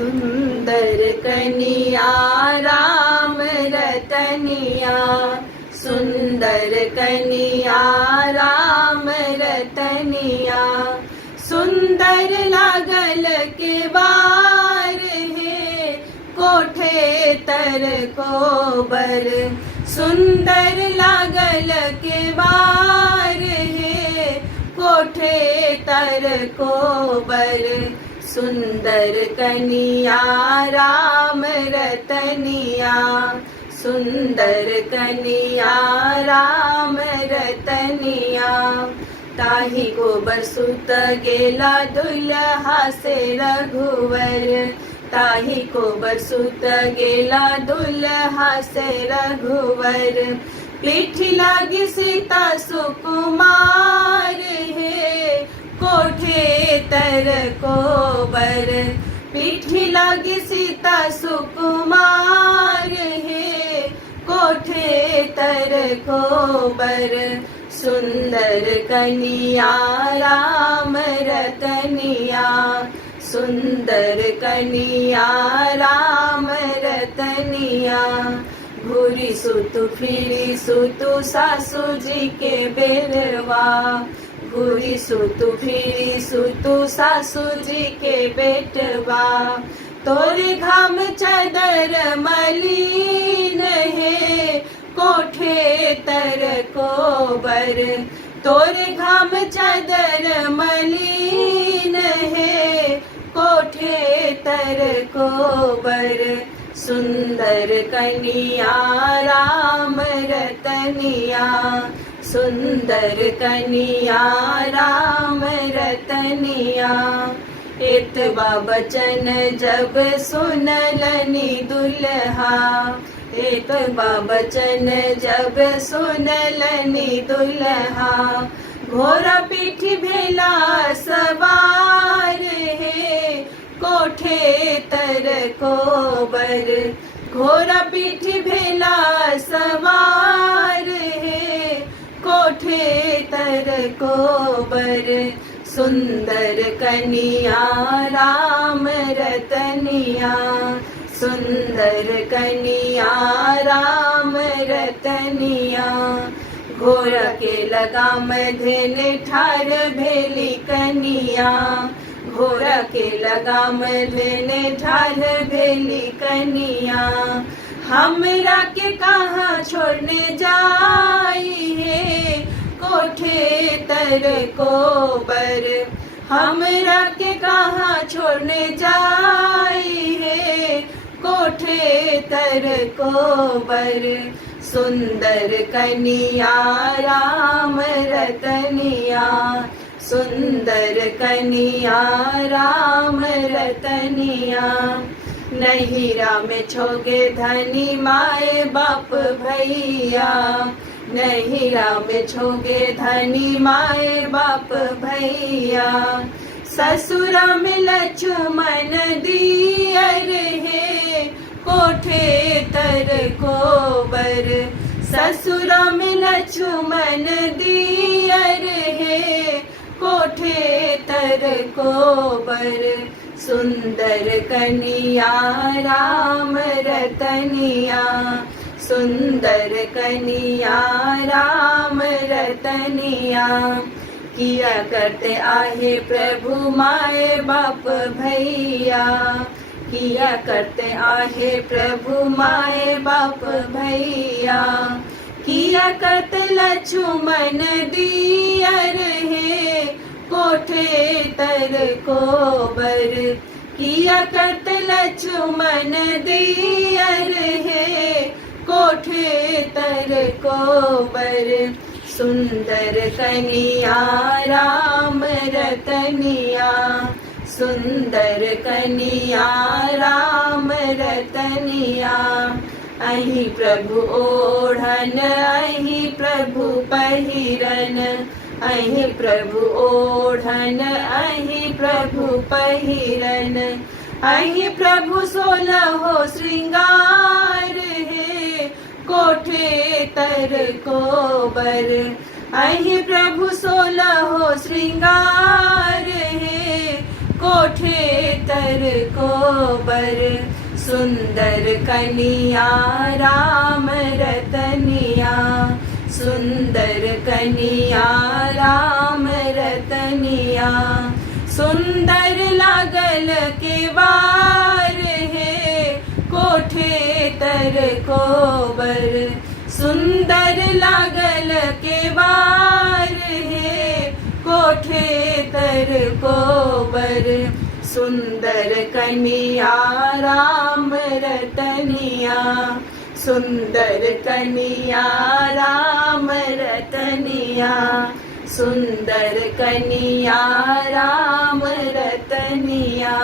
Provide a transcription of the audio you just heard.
सुंदर कनिया राम रतनिया, सुंदर कनिया राम रतनिया। सुंदर लागल के बार है कोठे तर कोबर, सुंदर लागल के बार है कोठे तर कोबर। सुंदर कनिया राम रतनिया, सुंदर कनिया राम रतनिया। ताही गोबर सुत गेला दुल्हा से रघुवर, ताही गोबर सुत गेला दुल्हा से रघुवर। पीठी लागी सीता सुकुमार है कोठे तर कोबर, पीठी लागी सीता सुकुमार है कोठे तर कोबर। सुंदर कनिया राम रतनिया, सुंदर कनिया राम रतनिया। घूरी सुतु फिरी सुतु सासू जी के बेरवा, घूरी सुतु फिरी सुतु सासू जी के बेटवा। तोरे घाम चादर मलिन है कोठे तर कोबर, तोरे घाम चादर मलिन है कोठे तर कोबर। सुंदर कनिया राम रतनिया, सुंदर कनिया राम रतनिया। एतबा बचन जब सुनलनि दुल्हा, एतबा बचन जब सुनलनि दुल्हा। घोड़ा पीठी भेला सवार है कोठे तर कोबर, घोड़ा पीठी भेला सवार है कोठे तर कोबर। सुंदर कनिया राम रतनिया, सुंदर कनिया राम रतनिया। घोड़ा के लगाम धेने ठार भेली कनिया, घोड़ा के लगाम धेने ठार भेली कनिया। हमरा के कहाँ छोड़ने जाई है कोठे तर कोबर, हमरा के कहाँ छोड़ने जाई है कोठे तर कोबर। सुंदर कनिया राम रतनिया, सुंदर कनिया राम रतनिया। नहिरा में छोगे धनी माए बाप भैया, नहिरा में छोगे धनी माए बाप भैया। ससुरा में लक्ष्मण दियर है कोठे तर कोबर, ससुरा में लक्ष्मण दियर है कोठे तर कोबर। सुंदर कनिया राम रतनिया, सुंदर कनिया राम रतनिया। किया करते आहे प्रभु माए बाप भैया, किया करते आहे प्रभु माए बाप भैया। किया करते लक्ष्मण दियर है कोठे तर कोबर, किया करते लक्ष्मण दियर है कोठे तर कोबर। सुंदर कनिया राम रतनिया, सुंदर कनिया राम रतनिया। अहि प्रभु ओढ़न अहि प्रभु पहिरन, अहि प्रभु ओढ़न अहि प्रभु पहिरन। अहि प्रभु सोलहो श्रृंगार है कोठे तर कोबर, अहि प्रभु सोलहो श्रृंगार है कोठे तर कोबर, सुंदर कनिया राम रतनिया, सुंदर कनिया राम रतनिया। सुंदर लागल केवार है, कोठे तर कोबर, सुंदर लागल केवार है, कोठे तर कोबर, सुंदर कनिया राम रतनिया, सुंदर कनिया राम रतनिया, सुंदर कनिया राम रतनिया।